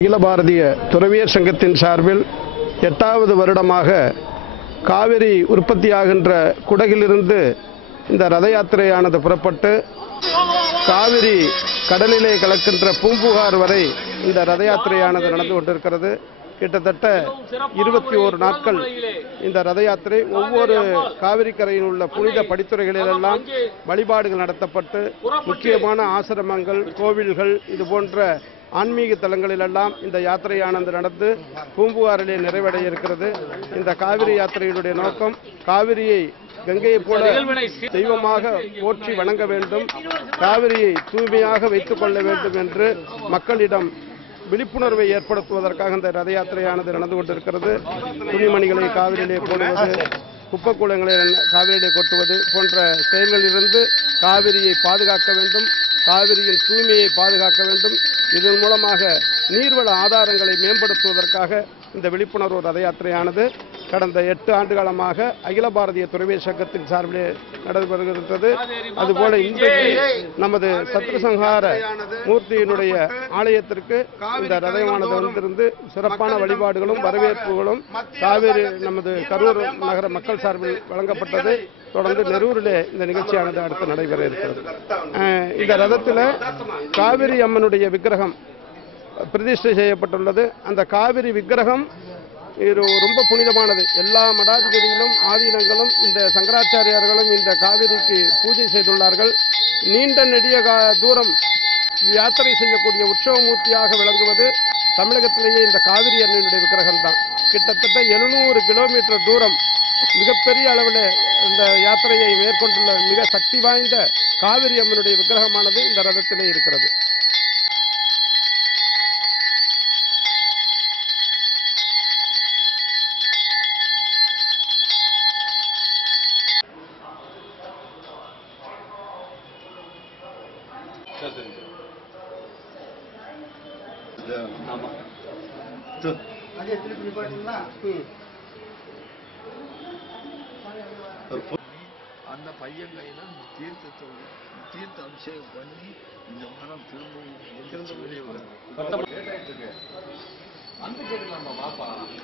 அகில பாரதிய துறவியர் சங்கத்தின் சார்பில் 8வது வருடமாக காவிரி உற்பத்தியாகின்ற குடகிலிருந்து இந்த ரத யாத்திரையானது புறப்பட்டு காவிரி கடலிலே கலக்கின்ற பூம்புகார் வரை இந்த ரத யாத்திரையானது நடந்து கொண்டிருக்கிறது. கிட்டத்தட்ட 21 நாட்கள் இந்த ரத யாத்திரை ஒவ்வொரு காவிரி கரையில் உள்ள புனித படித்துறைகளிலெல்லாம் வழிபாடுகள் நடத்தப்பட்டு முக்கியமான ஆசிரமங்கள், கோவில்கள், இது போன்ற ஆன்மீக தலங்களிலெல்லாம் இந்த யாத்திரையானது நடந்து பூம்புகாரிலே நிறைவடைய இருக்கிறது. இந்த காவிரி யாத்திரையினுடைய நோக்கம் காவிரியை கங்கையை போல தெய்வமாக போற்றி வணங்க வேண்டும், காவிரியை தூய்மையாக வைத்துக் கொள்ள வேண்டும் என்று மக்களிடம் விழிப்புணர்வை ஏற்படுத்துவதற்காக இந்த ரத யாத்திரையானது நடந்து கொண்டிருக்கிறது. துணிமணிகளை காவிரியிலே போடுவது, குப்பக்கூளங்களை காவிரியிலே கொட்டுவது போன்ற செயல்களிலிருந்து காவிரியை பாதுகாக்க வேண்டும், காவிரியின் தூய்மையை பாதுகாக்க வேண்டும். இதன் மூலமாக நீர்வள ஆதாரங்களை மேம்படுத்துவதற்காக இந்த விழிப்புணர்வு ரத யாத்திரையானது கடந்த 8 ஆண்டு காலமாக அகில பாரதிய துறவியர் சங்கத்தின் சார்பிலே நடைபெறுகிறது. அதுபோல இன்றைக்கு நமது சத்ருசங்கார மூர்த்தியினுடைய ஆலயத்திற்கு இந்த ரதமானது வந்திருந்து சிறப்பான வழிபாடுகளும் வரவேற்புகளும் காவிரி நமது கரூர் நகர மக்கள் சார்பில் வழங்கப்பட்டது. தொடர்ந்து நெரூரிலே இந்த நிகழ்ச்சியானது அடுத்து நடைபெற இருக்கிறது. இந்த ரதத்தில் காவிரி அம்மனுடைய விக்கிரகம் பிரதிஷ்டை செய்யப்பட்டுள்ளது. அந்த காவிரி விக்கிரகம் இது ரொம்ப புனிதமானது. எல்லா மடாதிபதிகளும் ஆதீனங்களும் இந்த சங்கராச்சாரியார்களும் இந்த காவிரிக்கு பூஜை செய்துள்ளார்கள். நீண்ட நெடிய தூரம் யாத்திரை செய்யக்கூடிய உற்சவமூர்த்தியாக விளங்குவது தமிழகத்திலேயே இந்த காவிரி அன்னையினுடைய விக்கிரகம் தான். கிட்டத்தட்ட 700 கிலோமீட்டர் தூரம் மிகப்பெரிய அளவில் இந்த யாத்திரையை மேற்கொண்டுள்ள மிக சக்தி வாய்ந்த காவிரி அம்மனுடைய விக்கிரகமானது இந்த ரதத்திலே இருக்கிறது. அந்த பையன் கையில தீர்த்த அபிஷேகம் பண்ணி இந்த மனம் திரும்ப வெளியே வரும். அந்த கேட்கலாமா பாப்பா அப்படியே